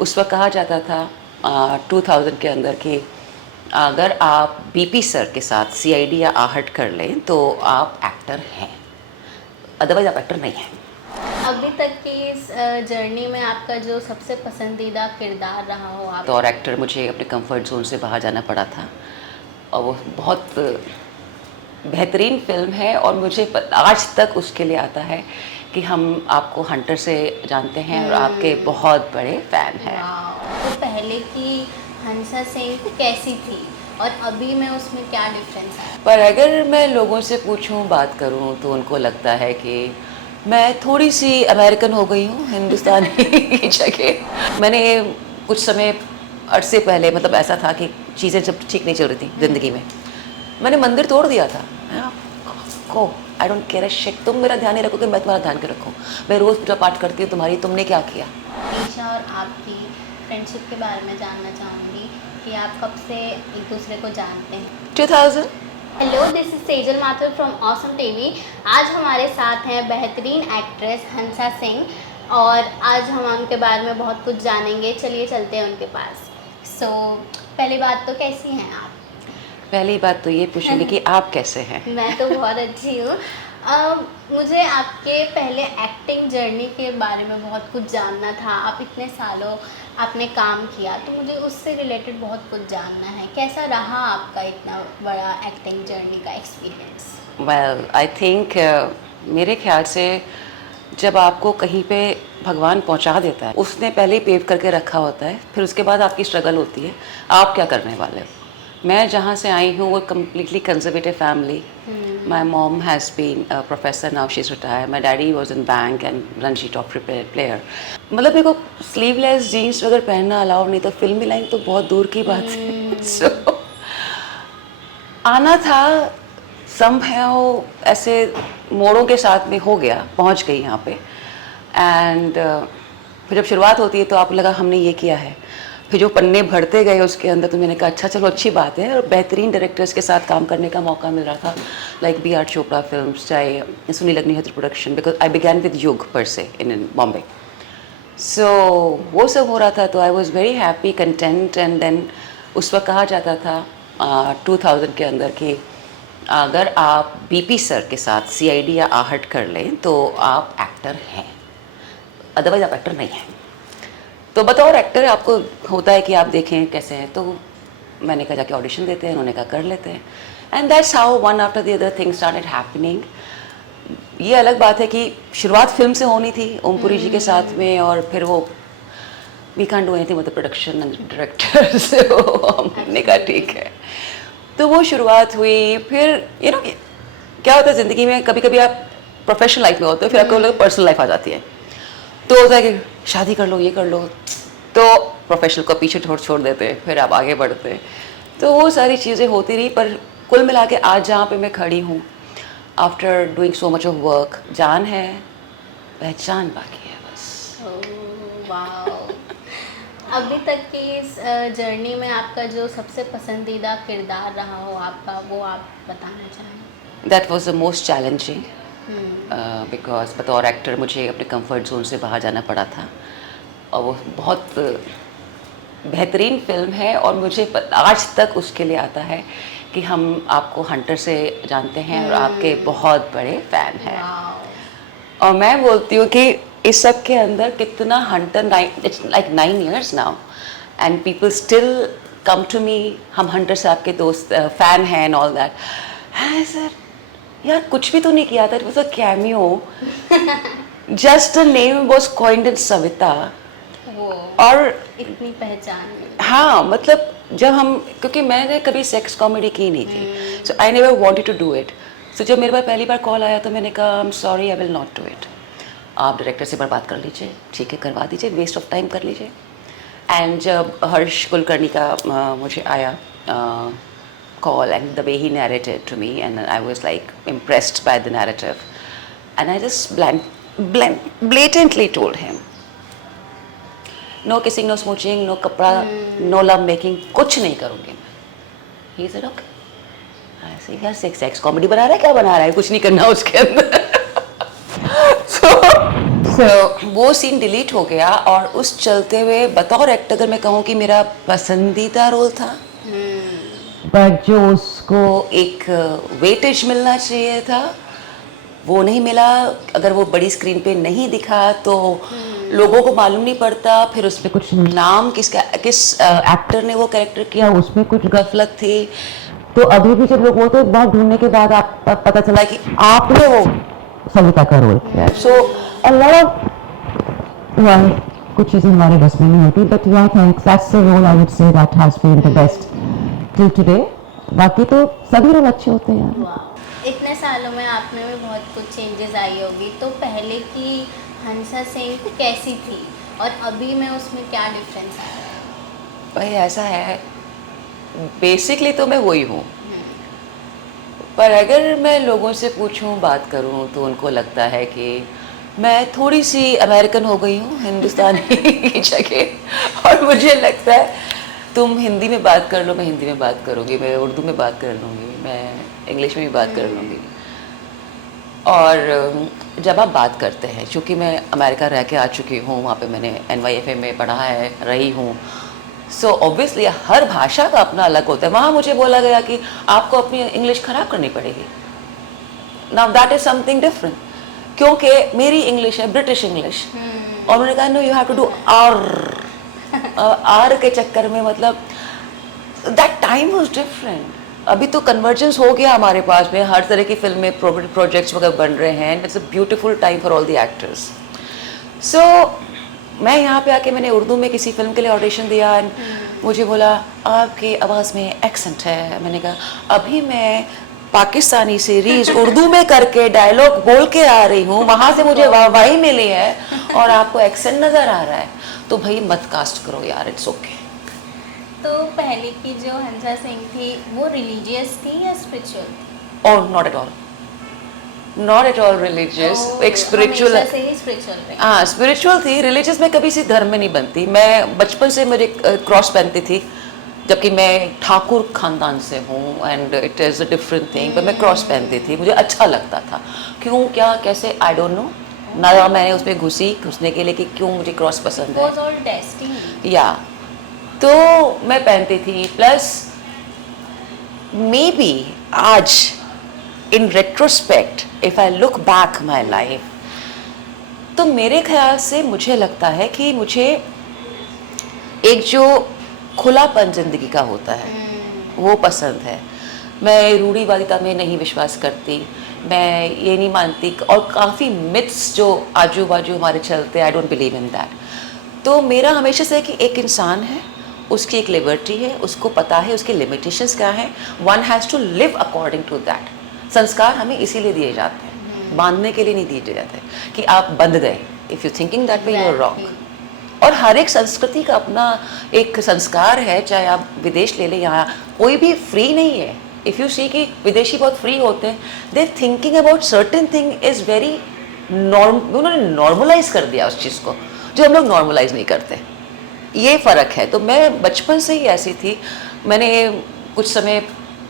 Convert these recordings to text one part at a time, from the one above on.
उस वक्त कहा जाता था 2000 के अंदर कि अगर आप बीपी सर के साथ सीआईडी या आहट कर लें तो आप एक्टर हैं, अदरवाइज आप एक्टर नहीं हैं। अभी तक की इस जर्नी में आपका जो सबसे पसंदीदा किरदार रहा हो आप? तो और एक्टर मुझे अपने कंफर्ट जोन से बाहर जाना पड़ा था और वो बहुत बेहतरीन फिल्म है और मुझे आज तक उसके लिए आता है कि हम आपको हंटर से जानते हैं और आपके बहुत बड़े फ़ैन हैं। तो पहले की हंसा सिंह कैसी थी और अभी में उसमें क्या डिफरेंस है? पर अगर मैं लोगों से पूछूं, बात करूं, तो उनको लगता है कि मैं थोड़ी सी अमेरिकन हो गई हूं हिंदुस्तानी की जगह। मैंने कुछ समय अरसे पहले, मतलब ऐसा था कि चीज़ें जब ठीक नहीं चल रही थी ज़िंदगी में, मैंने मंदिर तोड़ दिया था। को I don't care a shit, तुम मेरा ध्यान नहीं रखोगे, मैं तुम्हारा ध्यान क्यों रखूँ? मैं रोज़ पूजा पाठ करती हूँ तुम्हारी, तुमने क्या किया? ईशा और आपकी फ्रेंडशिप के बारे में जानना चाहूँगी कि आप कब से एक दूसरे को जानते हैं? 2000। Hello, this is Sejal Mathur from awesome TV. आज हमारे साथ हैं बेहतरीन एक्ट्रेस हंसा सिंह और आज हम उनके बारे में बहुत कुछ जानेंगे। चलिए चलते हैं उनके पास। पहली बात तो कैसी हैं आप? पहली बात तो ये पूछूंगी कि आप कैसे हैं? मैं तो बहुत अच्छी हूँ। मुझे आपके पहले एक्टिंग जर्नी के बारे में बहुत कुछ जानना था। आप इतने सालों आपने काम किया तो मुझे उससे रिलेटेड बहुत कुछ जानना है। कैसा रहा आपका इतना बड़ा एक्टिंग जर्नी का एक्सपीरियंस? वेल आई थिंक मेरे ख्याल से जब आपको कहीं पे भगवान पहुंचा देता है, उसने पहले ही पेव करके रखा होता है, फिर उसके बाद आपकी स्ट्रगल होती है, आप क्या करने वाले हो। मैं जहाँ से आई हूँ वो completely conservative family. My mom has been professor, now she is retire. My daddy was in bank and Ranji trophy player. मतलब मेरे को स्लीवलेस जीन्स अगर पहनना अलाउ नहीं, तो फिल्मी लाइन तो बहुत दूर की बात है। So, आना था somehow, ऐसे मोड़ों के साथ में हो गया, पहुंच गई यहाँ पे। एंड फिर जब शुरुआत होती है तो आपको लगा हमने ये किया है, फिर जो पन्ने भरते गए उसके अंदर, तो मैंने कहा अच्छा चलो अच्छी बात है। और बेहतरीन डायरेक्टर्स के साथ काम करने का मौका मिल रहा था, like B R Chopra films, चाहे Sunil Agnihotri production, because I began with Yug पर से इन बॉम्बे। सो वो सब हो रहा था, तो I was very happy, content. And then उस वक्त कहा जाता था 2000 के अंदर कि अगर आप बीपी सर के साथ सीआईडी या आहट कर लें तो आप एक्टर हैं, अदरवाइज आप एक्टर नहीं हैं। तो बतौर एक्टर आपको होता है कि आप देखें कैसे हैं, तो मैंने कहा जाके ऑडिशन देते हैं, उन्होंने कहा कर लेते हैं। And that's how one after the other things started happening. ये अलग बात है कि शुरुआत फिल्म से होनी थी ओमपुरी जी के साथ में, और फिर वो we can't do anything with the production and director, so हमने कहा ठीक है। तो वो शुरुआत हुई। फिर यू नो क्या होता है ज़िंदगी में, कभी कभी आप प्रोफेशनल लाइफ में होते हो, फिर आपको पर्सनल लाइफ आ जाती है, तो होता है कि शादी कर लो, ये कर लो, तो प्रोफेशनल को पीछे छोड़ देते हैं, फिर आप आगे बढ़ते हैं। तो वो सारी चीज़ें होती रही, पर कुल मिला के आज जहाँ पे मैं खड़ी हूँ, after doing so much of work, जान है, पहचान बाकी है बस। वाओ। अभी तक की इस जर्नी में आपका जो सबसे पसंदीदा किरदार रहा हो आपका, वो आप बताना चाहें? That was the most challenging, because बतौर एक्टर मुझे अपने कंफर्ट जोन से बाहर जाना पड़ा था और वो बहुत बेहतरीन फिल्म है और मुझे आज तक उसके लिए आता है कि हम आपको हंटर से जानते हैं और आपके बहुत बड़े फ़ैन हैं। और मैं बोलती हूँ कि इस सब के अंदर कितना Hunter, it's like 9 years now and people still come to me, हम हंटर से आपके दोस्त फ़ैन हैं एंड ऑल दैट। है सर, यार कुछ भी तो नहीं किया था, it was a cameo, just a name was coined in Savita. और इतनी पहचान नहीं। हाँ, मतलब जब हम, क्योंकि मैंने कभी सेक्स कॉमेडी की नहीं थी, so I never wanted to do it. So जब मेरे पास पहली बार कॉल आया तो मैंने कहा I am sorry, I will not do it. आप डायरेक्टर से बात कर लीजिए, ठीक है करवा दीजिए, वेस्ट ऑफ टाइम कर लीजिए। एंड जब हर्ष कुलकर्णी का मुझे आया call and the way he narrated to me, and I was like impressed by the narrative, and I just blatantly told him no kissing, no smooching, no kapda, no love making, कुछ नहीं करूँगी मैं। He said okay. I said यार sex comedy बना रहा है, क्या बना रहा है, कुछ नहीं करना उसके अंदर। so वो सीन डिलीट हो गया और उस चलते हुए बतौर एक्टर अगर मैं कहूँ कि मेरा पसंदीदा रोल था, बट जो उसको एक वेटेज मिलना चाहिए था वो नहीं मिला। अगर वो बड़ी स्क्रीन पे नहीं दिखा तो लोगों को मालूम नहीं पड़ता, फिर उसमें कुछ नाम किस एक्टर ने वो कैरेक्टर किया उसमें कुछ गफलत थी। तो अभी भी जब लोग वो तो बहुत ढूंढने के बाद आप पता चला कि आपने वो सविता का रोल किया। सो अ लॉट ऑफ कुछ चीज़ें हमारे बस में नहीं होती, but yeah thanks, that's the role I would say that has been the best till today. बाकी तो सभी रोल अच्छे होते हैं। वाह, इतने सालों में आप में भी बहुत कुछ चेंजेस आई होगी। तो पहले की हंसा सिंह कैसी थी और अभी में उसमें क्या डिफरेंस आ रहा है? भाई ऐसा है, बेसिकली तो मैं वही हूँ, पर अगर मैं लोगों से पूछूं बात करूं तो उनको लगता है कि मैं थोड़ी सी अमेरिकन हो गई हूँ हिंदुस्तानी की जगह। और मुझे लगता है तुम हिंदी में बात कर लो, मैं हिंदी में बात करूँगी, मैं उर्दू में बात कर लूँगी, मैं इंग्लिश में भी बात कर लूँगी। और जब आप बात करते हैं, चूँकि मैं अमेरिका रह के आ चुकी हूँ, वहाँ पे मैंने NYFA में पढ़ा है, रही हूँ, सो ऑब्वियसली हर भाषा का अपना अलग होता है। वहाँ मुझे बोला गया कि आपको अपनी इंग्लिश ख़राब करनी पड़ेगी। Now that is something different, क्योंकि मेरी इंग्लिश है ब्रिटिश इंग्लिश, और उन्होंने कहा no you have to do R के चक्कर में, मतलब दैट टाइम वाज डिफरेंट। अभी तो कन्वर्जेंस हो गया हमारे पास में, हर तरह की फिल्में प्रोजेक्ट्स वगैरह बन रहे हैं। It's a beautiful time for all the actors. So मैं यहाँ पे आके मैंने उर्दू में किसी फिल्म के लिए ऑडिशन दिया, एंड मुझे बोला आपकी आवाज़ में एक्सेंट है। मैंने कहा अभी मैं पाकिस्तानी सीरीज उर्दू में करके डायलॉग बोल के आ रही हूँ, वहाँ से मुझे वाहवाही मिली है और आपको एक्सेंट नज़र आ रहा है, तो भाई मत कास्ट करो यार, इट्स ओके। तो पहले की जो हंसा सिंह थी वो रिलीजियस थी या स्पिरिचुअल थी? और नॉट एट ऑल रिलीजियस, एक स्पिरिचुअल। हाँ स्पिरिचुअल थी, रिलीजियस में कभी सी धर्म में नहीं बनती। मैं बचपन से मेरे क्रॉस पहनती थी, जबकि मैं ठाकुर खानदान से हूँ, and it is a different thing, पर मैं क्रॉस पहनती थी, मुझे अच्छा लगता था। क्यों, क्या, कैसे, आई डोंट नो ना। मैंने उसमें घुसने के लिए कि क्यों मुझे क्रॉस पसंद है, या तो मैं पहनती थी। प्लस मे बी आज इन retrospect if I look back my life, तो मेरे ख्याल से मुझे लगता है कि मुझे एक जो खुलापन जिंदगी का होता है वो पसंद है। मैं रूढ़िवादिता में नहीं विश्वास करती, मैं ये नहीं मानती, और काफ़ी मिथ्स जो आजू बाजू हमारे चलते, I don't believe in that. तो मेरा हमेशा से कि एक इंसान है, उसकी एक लिबर्टी है, उसको पता है उसके लिमिटेशंस क्या हैं, one has to live according to that. संस्कार हमें इसीलिए दिए जाते हैं, बांधने के लिए नहीं दिए जाते कि आप बंध गए। If you thinking that way you are wrong. और हर एक संस्कृति का अपना एक संस्कार है, चाहे आप विदेश ले लें, यहाँ कोई भी फ्री नहीं है। इफ़ यू सी कि विदेशी बहुत फ्री होते हैं, दे thinking about certain thing is very उन्होंने नॉर्मलाइज कर दिया उस चीज़ को, जो हम लोग नॉर्मलाइज नहीं करते। ये फ़र्क है। तो मैं बचपन से ही ऐसी थी। मैंने कुछ समय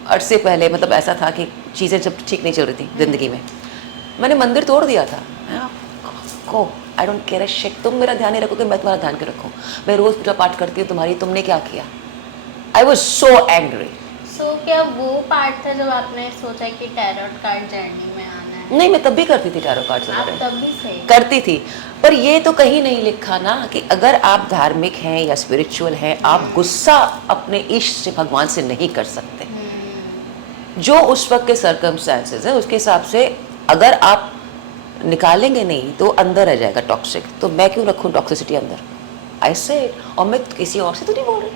अरसे पहले, मतलब ऐसा था कि चीज़ें जब ठीक नहीं चल रही थी ज़िंदगी में, मैंने मंदिर तोड़ दिया था। को I don't care a shit, तुम मेरा ध्यान नहीं रखोगे, मैं तुम्हारा ध्यान क्यों रखूँ? मैं रोज़ पूजा पाठ करती हूँ तुम्हारी, तुमने क्या किया? I was so angry. सो क्या वो पार्ट था जब आपने सोचा कि टैरोट कार्ड जर्नी में आना है? नहीं, मैं तब भी करती थी टैरो कार्ड्स आप वगैरह, तब भी सही करती थी, पर ये तो कहीं नहीं लिखा ना कि अगर आप धार्मिक हैं या स्पिरिचुअल हैं, आप गुस्सा अपने इष्ट से, भगवान से नहीं कर सकते। जो उस वक्त के सर्कमस्टेंसेस है उसके हिसाब से अगर आप निकालेंगे नहीं तो अंदर रह जाएगा टॉक्सिक। तो मैं क्यों रखूँ टॉक्सिसिटी अंदर? ऐसे, और मैं किसी और से तो नहीं बोल रही,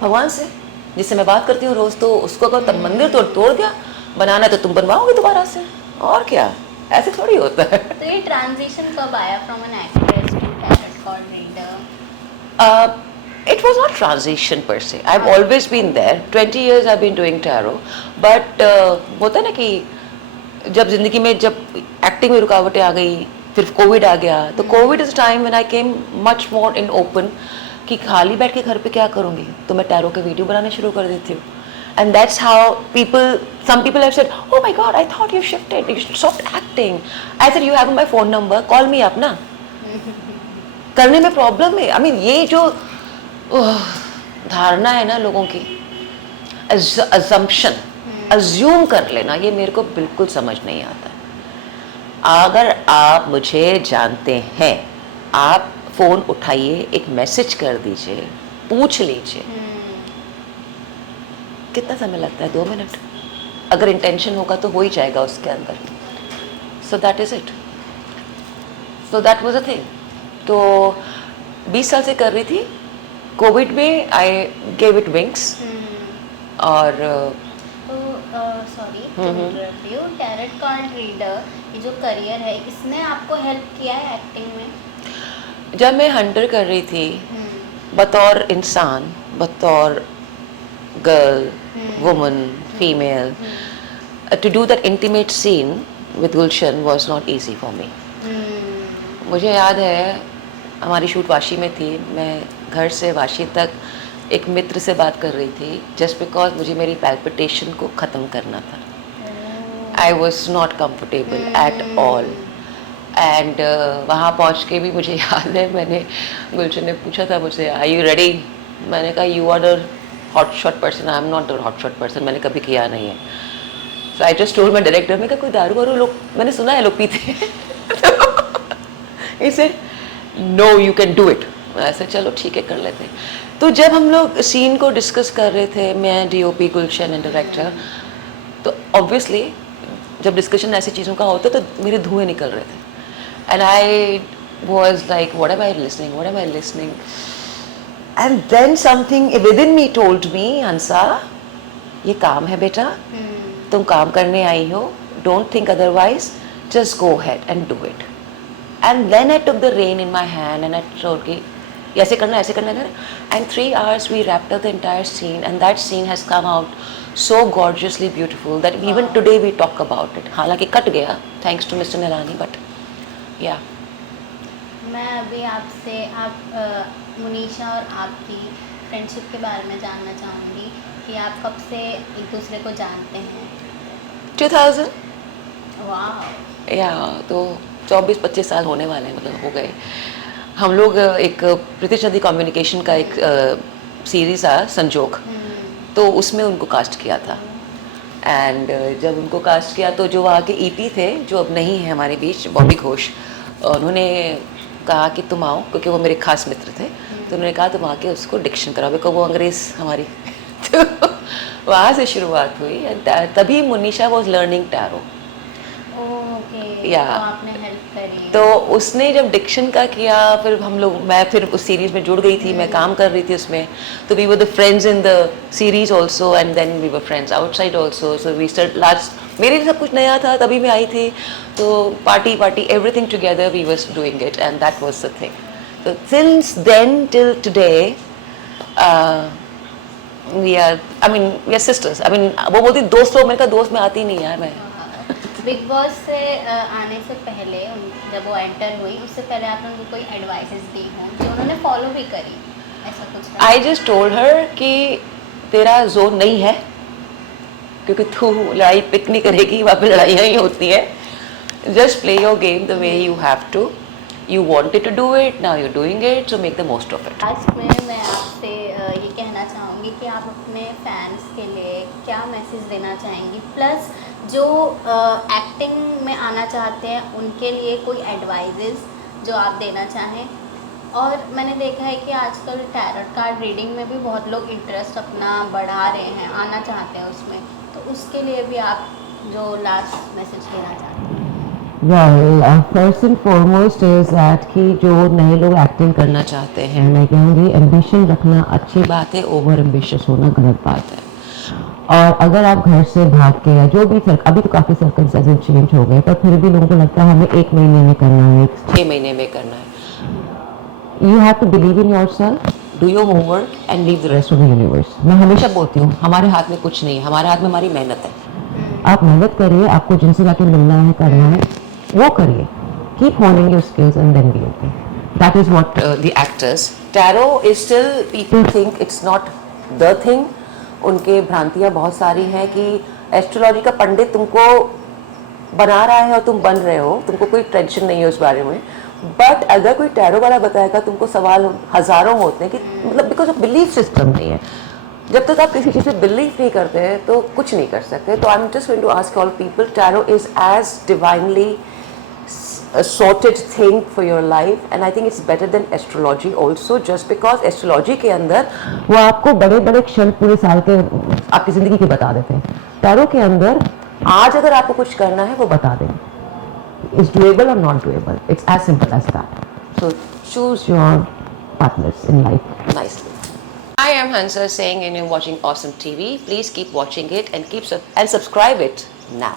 भगवान से जिससे मैं बात करती हूँ रोज़, तो उसको अगर तब मंदिर तोड़ दिया, बनाना है तो तुम बनवाओगे दोबारा से, और क्या, ऐसे थोड़ी होता है। तो ये ट्रांजिशन कब आया from an actress to tarot card reader? It was not transition per se. I've always been there. 20 years I've been doing tarot. But होता है ना कि जब जिंदगी में जब एक्टिंग में रुकावटें आ गई, फिर कोविड आ गया, तो Covid is time when I came much more in open कि खाली बैठ के घर पे क्या करूँगी, तो मैं टैरो के वीडियो बनाने शुरू कर देती हूँ। And that's how some people have said, oh my God, I thought you shifted, you stopped acting. I said, you have my phone number, call me up ना। करने में प्रॉब्लम है। आई मीन ये जो धारणा है ना लोगों की, अजम्पशन, अज्यूम कर लेना, ये मेरे को बिल्कुल समझ नहीं आता। अगर आप मुझे जानते हैं, आप फ़ोन उठाइए, एक मैसेज कर दीजिए, पूछ लीजिए। कितना समय लगता है? 2 मिनट। अगर इंटेंशन होगा तो हो ही जाएगा उसके अंदर। So that is it. So that was a thing. तो 20 साल से कर रही थी। कोविड में आई गेव इट विंग्स। और sorry to interrupt you, tarot card reader ये जो करियर है, इसने आपको हेल्प किया है एक्टिंग में? जब मैं हंटर कर रही थी, बतौर इंसान, बतौर girl, woman, female, to do that intimate scene with Gulshan was not easy for me. मुझे याद है हमारी शूट वाशी में थी, मैं घर से वाशी तक एक मित्र से बात कर रही थी जस्ट बिकॉज मुझे मेरी पैल्पिटेशन को ख़त्म करना था। I was not comfortable at all. And वहाँ पहुँच के भी मुझे याद है, मैंने गुलशन ने पूछा था मुझसे, आर यू रेडी? मैंने कहा you are the hot shot person, I am not the hot shot person, मैंने कभी किया नहीं है। So I just told my director, मैं कहा कोई दारू वारू लोग, मैंने सुना है लोग पीते हैं। इसे no you can do it. ऐसे चलो ठीक है कर लेते हैं। तो जब हम लोग सीन को डिस्कस कर रहे थे, मैं, डीओपी, गुलशन एंड डायरेक्टर, तो ऑब्वियसली जब डिस्कशन ऐसी चीज़ों का होता तो मेरे धुएं निकल रहे थे। And I was like what am I listening, what am I listening. And then something within me told me, Hansa ये काम है बेटा, तुम काम करने आई हो, don't think otherwise, just go ahead and do it. And then I took the rein in my hand and I told कि ऐसे करना, ऐसे करना। And 3 hours we wrapped up the entire scene, and that scene has come out so gorgeously beautiful that even today we talk about it. हालांकि cut गया thanks to Mr. Nilani, but yeah. मैं अभी आपसे मुनीशा और आपकी friendship के बारे में जानना चाहूँगी कि आप कब से एक दूसरे को जानते हैं? 2000। वाह। या तो 24-25 साल होने वाले हैं, मतलब हो गए। हम लोग एक प्रीति चंदी कम्युनिकेशन का एक सीरीज़ था संजोग, तो उसमें उनको कास्ट किया था। एंड जब उनको कास्ट किया तो जो वहाँ के ईपी थे, जो अब नहीं है हमारे बीच, बॉबी घोष, उन्होंने कहा कि तुम आओ, क्योंकि वो मेरे खास मित्र थे, तो उन्होंने कहा तुम आके उसको डिक्शन कराओ, बिकॉज वो अंग्रेज़ हमारी। तो वहाँ से शुरुआत हुई। तभी Munisha was learning tarot. Okay. या तो आपने हेल्प करी। तो उसने जब डिक्शन का किया, फिर हम लोग, मैं फिर उस सीरीज़ में जुड़ गई थी, मैं काम कर रही थी उसमें, तो we were the friends in the series also, and then we were friends outside also. So we start last, मेरे लिए सब कुछ नया था, तभी मैं आई थी, तो party everything together we were doing it, and that was the thing. तो since then till today we are, I mean we are sisters. I mean वो बोलती दोस्त लोग, मैंने कहा दोस्त में आती नहीं यार मैं। बिग बॉस से आने से पहले जब वो एंटर हुई, उससे पहले आपने उनको कोई एडवाइसेस दी हों जो उन्होंने फॉलो भी करी, ऐसा कुछ है? आई जस्ट टोल्ड हर कि तेरा जोन नहीं है, क्योंकि तू लड़ाई पिक नहीं करेगी, वहाँ पे लड़ाइयाँ ही होती है। Just play your game the way you have to, you wanted to do it, now you doing it, so make the most of it. Last में मैं आपसे ये कहना चाहूँगी कि आप अपने फैंस के लिए क्या मैसेज देना चाहेंगी, प्लस जो एक्टिंग में आना चाहते हैं उनके लिए कोई एडवाइजेस जो आप देना चाहें। और मैंने देखा है कि आजकल टैरोट कार्ड रीडिंग में भी बहुत लोग इंटरेस्ट अपना बढ़ा रहे हैं, आना चाहते हैं उसमें, तो उसके लिए भी आप जो लास्ट मैसेज देना चाहते हैं? Well, first and foremost is that कि जो नए लोग एक्टिंग करना चाहते हैं, मैं कहूँगी एम्बिशन रखना अच्छी बात है, ओवर एम्बिशियस होना गलत बात है। और अगर आप घर से भाग के, या जो भी अभी तो काफ़ी सर्कमस्टेंसेस चेंज हो गए, पर फिर भी लोगों को लगता है हमें 1 महीने में करना है, 6 महीने में करना है। You have to believe in yourself, do your homework and leave the rest of the universe. मैं हमेशा बोलती हूँ हमारे हाथ में कुछ नहीं है, हमारे हाथ में हमारी मेहनत है। आप मेहनत करिए, आपको जिनसे जाके मिलना है, करना है, वो करिए। Keep honing your skills and then be okay. That is what the actors, tarot is still, people think it's not the thing. उनके भ्रांतियाँ बहुत सारी हैं कि एस्ट्रोलॉजी का पंडित तुमको बना रहा है और तुम बन रहे हो, तुमको कोई टेंशन नहीं है उस बारे में। बट अगर कोई टैरो वाला बताएगा तुमको सवाल हजारों होते हैं कि मतलब बिकॉज ऑफ बिलीफ सिस्टम नहीं है। जब तक आप किसी चीज़ पे बिलीव नहीं करते हैं तो कुछ नहीं कर सकते। तो I am just going to ask all people, tarot is as divinely sorted thing for your life and I think it's better than astrology also, just because astrology के अंदर वो आपको बड़े बड़े क्षण पूरे साल के आपकी ज़िंदगी के बता देते हैं। टैरो के अंदर आज अगर आपको कुछ करना है वो बता देंगे, it's doable or not doable, it's as simple as that. So choose your partners in life nicely. I am Hansa saying and you're watching Awesome TV. Please keep watching it and subscribe it now.